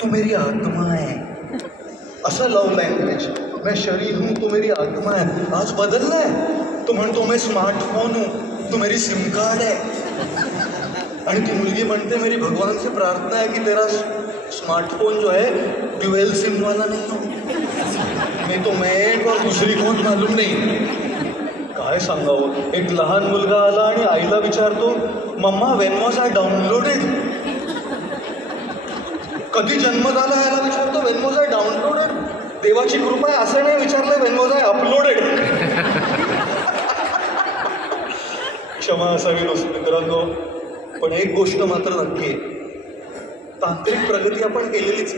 तू मेरी आत्मा है, असं लव लँग्वेज. मैं शरीर हूँ तू मेरी आत्मा है. आज बदललाय. तो म्हणतो मैं स्मार्टफोन हूँ तू मेरी सिम कार्ड है. आणि ती मुलगी म्हणते मेरी भगवान से प्रार्थना है कि तेरा स्मार्टफोन जो है ड्यूएल सिम वाला नहीं हो, नहीं तो मैं एक और दूसरी कोण मालूम नाही. काय सांगावं. एक लहान मुलगा आला आणि आईला विचारतो, mamma when was I downloaded. कधी जन्म झाला याला विचारतो वेन वॉज आय डाउनलोडेड. देवाची कृपा आहे असं नाही विचारलं वेन वॉज आय अपलोडेड. क्षमा असावी मित्रांनो. पण एक गोष्ट मात्र नक्की आहे, तांत्रिक प्रगती आपण केलेलीच,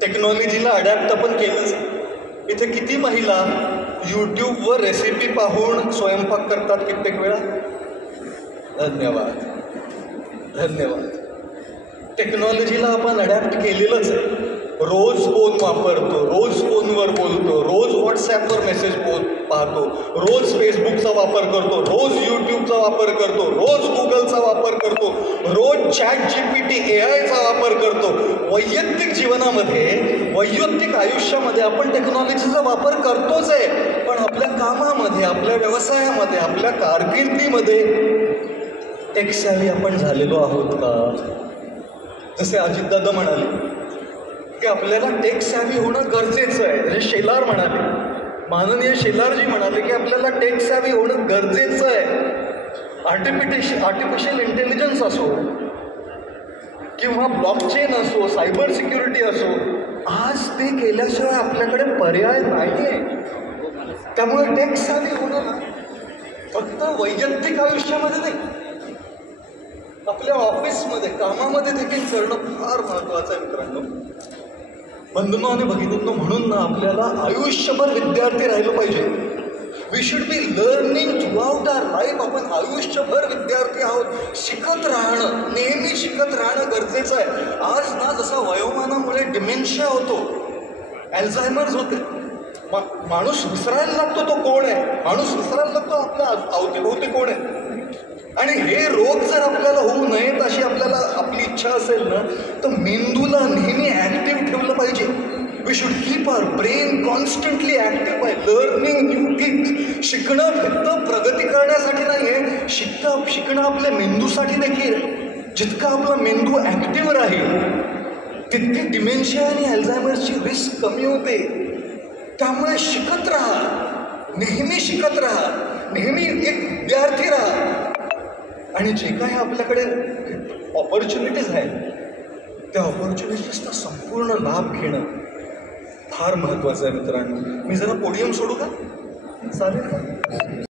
टेक्नॉलॉजीला अडॅप्ट आपण केलंच. इथे किती महिला यूट्यूबवर रेसिपी पाहून स्वयंपाक करतात कित्येक वेळा. धन्यवाद धन्यवाद. टेक्नॉलॉजीला आपण अडॅप्ट केलेलंच आहे. रोज फोन वापरतो, रोज फोनवर बोलतो, रोज व्हॉट्सॲपवर मेसेज पाहतो, रोज फेसबुकचा वापर करतो, रोज यूट्यूबचा वापर करतो, रोज गुगलचा वापर करतो, रोज ChatGPT AIचा वापर करतो. वैयक्तिक जीवनामध्ये, वैयक्तिक आयुष्यामध्ये आपण टेक्नॉलॉजीचा वापर करतोच आहे. पण आपल्या कामामध्ये, आपल्या व्यवसायामध्ये, आपल्या कारकिर्दीमध्ये टेक सॅव्ही आपण झालेलो आहोत का? जसे अजितदादा म्हणाले की आपल्याला टेक सॅव्ही होणं गरजेचं आहे. म्हणजे शेलार म्हणाले, माननीय शेलारजी म्हणाले की आपल्याला टेक सॅव्ही होणं गरजेचं आहे. आर्टिफिशियल इंटेलिजन्स असो किंवा ब्लॉकचेन असो, सायबर सिक्युरिटी असो, आज ते केल्याशिवाय आपल्याकडे पर्याय नाही आहे. त्यामुळे टेक सॅव्ही होणं ना फक्त वैयक्तिक आयुष्यामध्ये नाही, आपल्या ऑफिसमध्ये, कामामध्ये देखील करणं फार महत्त्वाचं आहे मित्रांनो. बंधूंनो आणि भगिनींनो, म्हणून ना आपल्याला आयुष्यभर विद्यार्थी राहिलं पाहिजे. We should be learning throughout our life. आपण आयुष्यभर विद्यार्थी आहोत. शिकत राहणं, नेहमी शिकत राहणं गरजेचं आहे. आज ना जसा वयोमानामुळे डिमेन्शिया होतो, अल्झायमर्स होते, माणूस विसरायला लागतो तो कोण आहे, माणूस विसरायला लागतो आपल्या अवतीभोवती कोण आहे. आणि हे रोग जर आपल्याला होऊ नयेत अशी आपल्याला आपली इच्छा असेल ना, तर मेंदूला नेहमी ॲक्टिव्ह ठेवलं पाहिजे. We should keep our brain constantly active by learning new things. शिकणं फक्त प्रगती करण्यासाठी नाही आहे, शिकणं आपल्या मेंदूसाठी देखील. जितका आपला मेंदू ॲक्टिव्ह राहील तितकी डिमेन्शिया आणि अल्झायमर्सची रिस्क कमी होते. त्यामुळे शिकत राहा, नेहमी शिकत राहा, नेहमी एक विद्यार्थी राहा. आणि जे काही आपल्याकडे ऑपॉर्च्युनिटीज आहेत त्या ऑपॉर्च्युनिटीजचा संपूर्ण लाभ घेणं फार महत्त्वाचं आहे मित्रांनो. मी जरा पोडियम सोडू का? चालेल का?